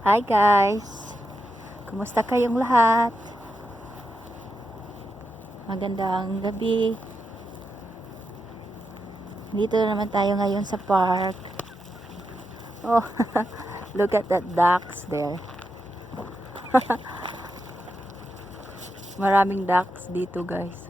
Hi guys! Kumusta kayong lahat? Magandang gabi. Dito na naman tayo ngayon sa park. Oh, look at that ducks there. Maraming ducks dito guys.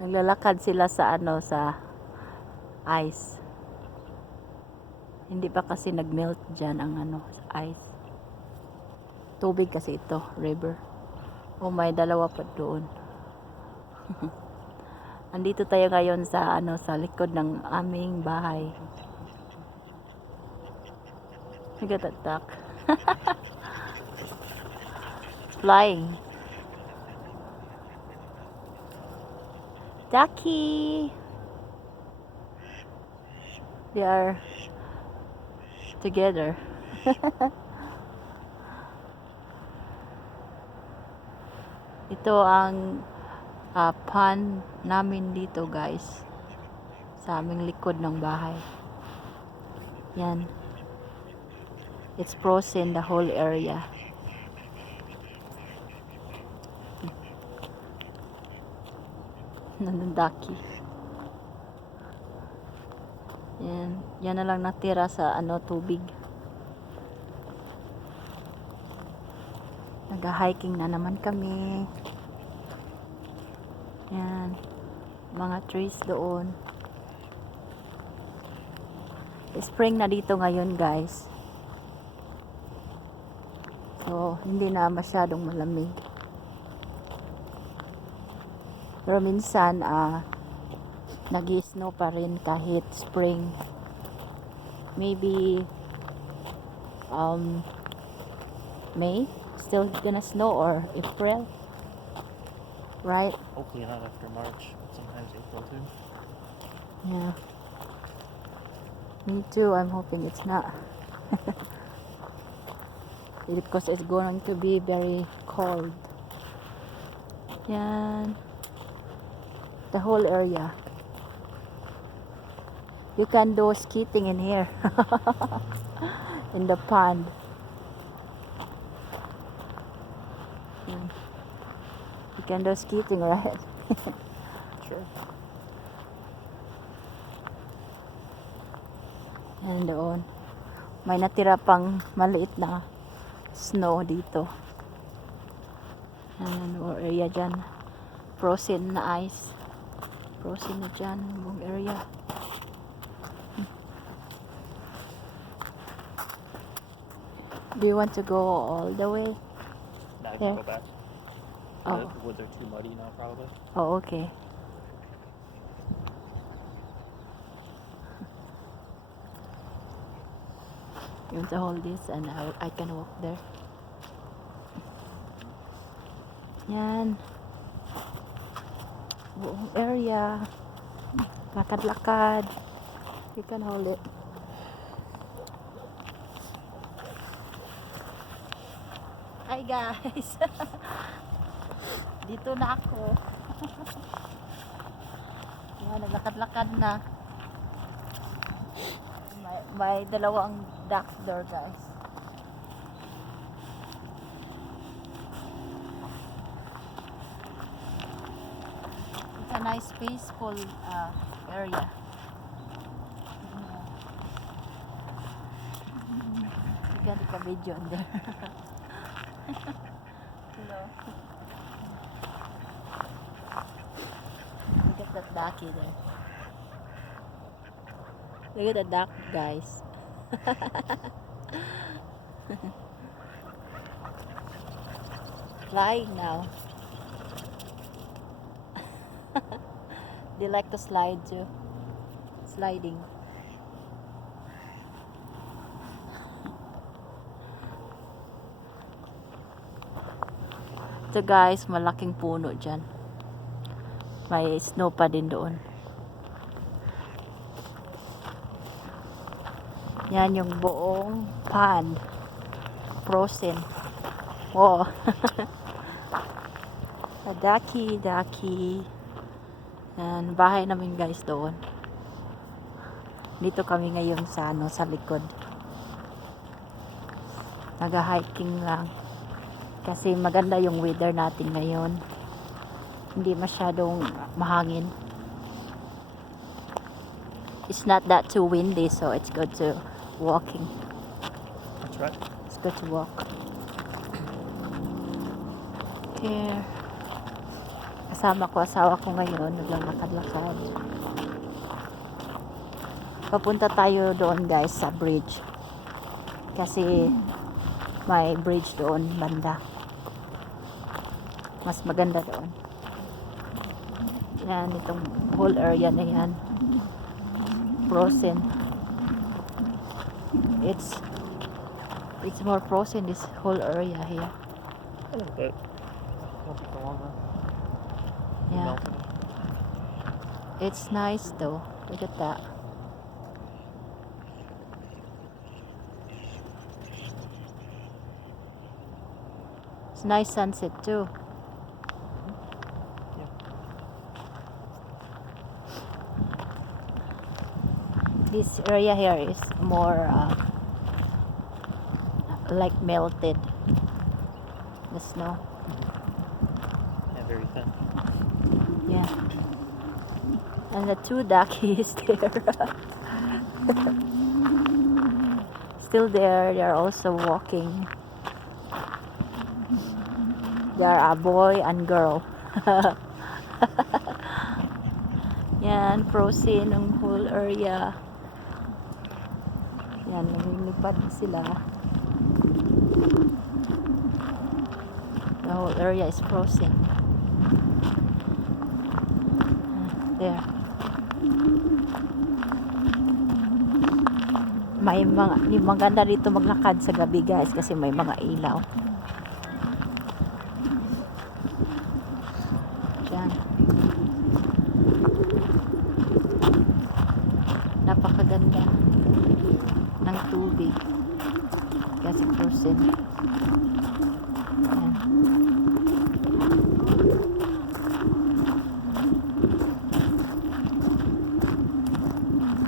Naglalakad sila sa sa ice. Hindi pa kasi nagmelt dyan ang ice. Tubig kasi ito, river. Oh, may dalawa pa doon. Andito tayo ngayon sa sa likod ng aming bahay. Look at that duck. It's flying. Ducky. They are together. Ito ang pond namin dito guys, sa aming likod ng bahay. Yan, it's frozen the whole area. Nandaki. Yan na lang natira sa tubig. Nag-hiking na naman kami. Yan, mga trees doon. Spring na dito ngayon guys, so hindi na masyadong malamig, pero minsan nag-i-snow pa rin kahit spring. Maybe May still gonna snow, or April, right? Hopefully not after March, but sometimes April too. Yeah, me too. I'm hoping it's not. Because it's going to be very cold. Yan, the whole area. You can do skating in here. In the pond. Yan. You can do skating, right? Sure. Yan doon. May natira pang maliit na snow dito. Yan, or area dyan. Frozen na ice. Frozen na dyan, buong area. Do you want to go all the way? Now I Yeah. can go back. Oh. The woods are too muddy now, probably. Oh, okay. You want to hold this and I can walk there. Yan. Buong area. Lakad-lakad. You can hold it. Hi guys. Dito na ako. Yan, naglakad-lakad na. May dalawang ducks there guys. It's a nice peaceful area. You can take a video on there. Hello. Look at that ducky there. Look at the duck guys. Flying now. They like to slide too. Sliding. Ito guys, malaking puno dyan. May snow pa din doon. Yan yung buong pond. Frozen. Oh. Daki. Yan, bahay namin guys doon. Dito kami ngayon sa sa likod. Naga-hiking lang. Kasi maganda yung weather natin ngayon. Hindi masyadong mahangin. It's not that too windy, so it's good to walking. That's right. It's good to walk. Here. Kasama ko asawa ko ngayon, naglalakad-lakad. Papunta tayo doon guys sa bridge. Kasi may bridge doon banda. Mas maganda doon. Yan, itong whole area na yan. Frozen. It's more frozen this whole area here. A little bit. Won't be for long though. Yeah. Melting. It's nice though. Look at that. It's nice sunset too. Yeah. This area here is more like melted. The snow. Yeah, very thin. Yeah. And the two duckies there. Still there. They are also walking. They are a boy and girl. Yan, frozen ang whole area. Yan, lumilipad sila. The whole area is frozen. There. May maganda dito maglakad sa gabi guys kasi may mga ilaw. Diyan. Napakaganda ng tubig kasi frozen. Yan.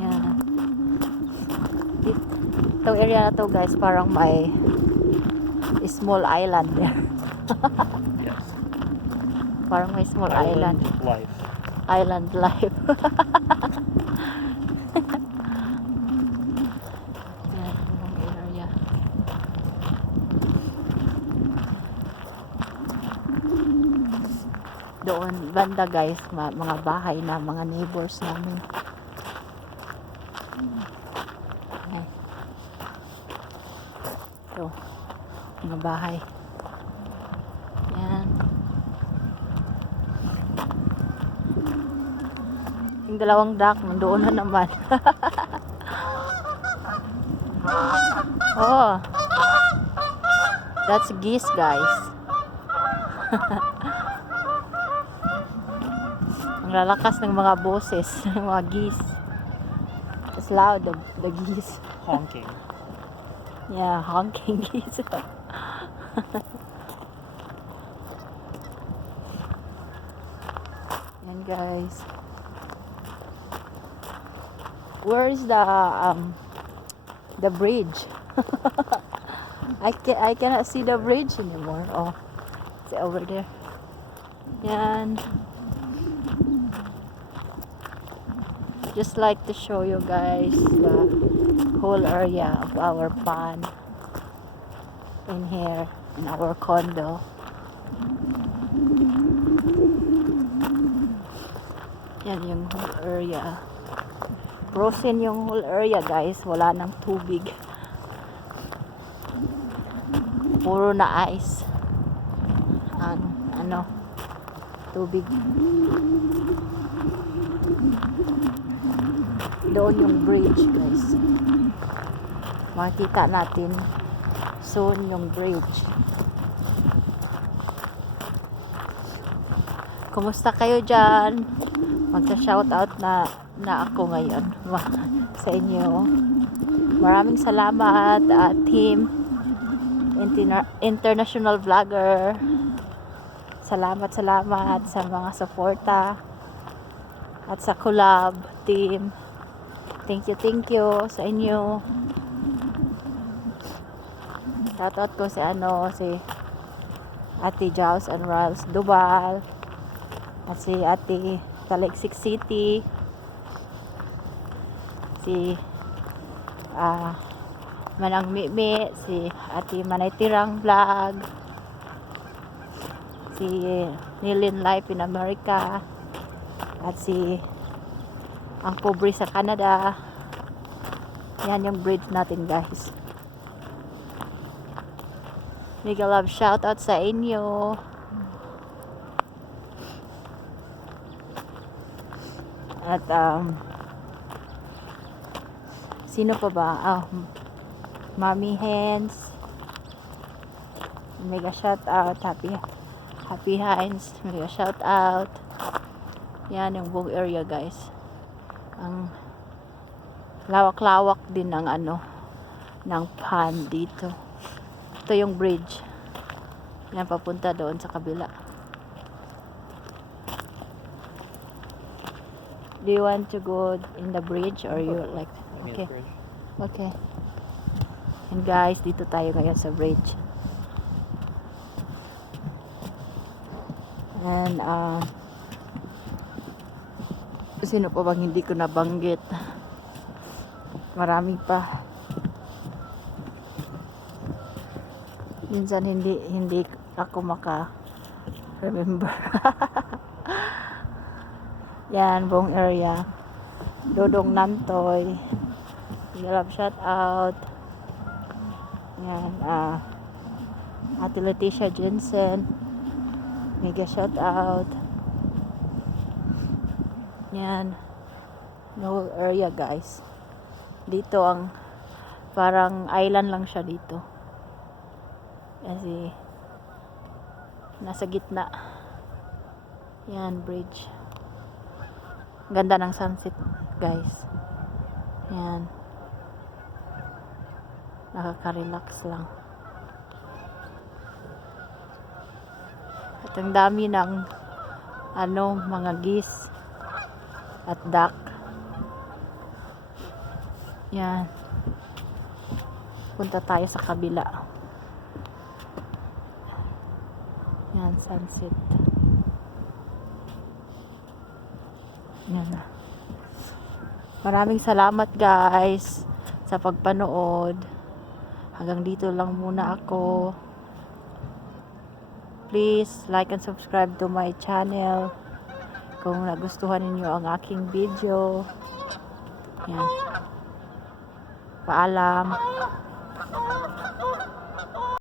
Yan. Itong area na to guys parang may small island there. Yes. Parang may small island. Life. Island life. Yan, yung area. Doon, banda guys, mga bahay na mga neighbors namin. Ay. Ito, mga bahay. Yan. Yung dalawang duck, nandoon na naman. Oh. That's geese, guys. Ang lalakas ng mga boses ng mga geese. It's loud, the geese. Honking. Yeah, honking geese. Yan, guys. Where is the bridge? I cannot see the bridge anymore. Oh, it's over there. Yan. Just like to show you guys the whole area of our pond in here in our condo. Yan yung whole area. Frozen yung whole area guys. Wala nang tubig. Puro na ice. Ang tubig. Doon yung bridge guys. Makikita natin soon yung bridge. Kumusta kayo dyan? Magsa-shoutout na ako ngayon sa inyo. Maraming salamat team international vlogger. Salamat sa mga suporta at sa collab team. Thank you sa inyo. Shoutout ko si Ate Jaws and Riles Dubal. At si Ate Taliksik City. Si Manang Mimi, si Ate Manay Tirang Vlog, si Nilin Life in America, at si Ang Pobre sa Canada. Yan yung bridge natin, guys. Mega love shoutout sa inyo. At sino pa ba? Mommy Hands. Mega shout out. Happy Hands. Mega shout out. Yan yung buong area, guys. Ang lawak-lawak din ng ng pond dito. Ito yung bridge. Yan papunta doon sa kabila. Do you want to go in the bridge or you like? Okay. Okay. And guys, dito tayo ngayon sa bridge. And sino pa bang hindi ko nabanggit? Marami pa. Minsan hindi ako remember. Yan, buong area. Dodong Nantoy. Love shout out. Yan, Ate Leticia Jensen. Mega shout out. Yan. The whole area, guys. Dito parang island lang siya dito. Kasi nasa gitna. Yan, bridge. Ganda ng sunset, guys. Yan. Nakaka-relax lang. At ang dami ng mga geese at duck. Yan. Punta tayo sa kabila. Yan, sunset. Yan. Maraming salamat, guys, sa pagpanood. Hanggang dito lang muna ako. Please like and subscribe to my channel kung nagustuhan niyo ang aking video. Yan. Paalam.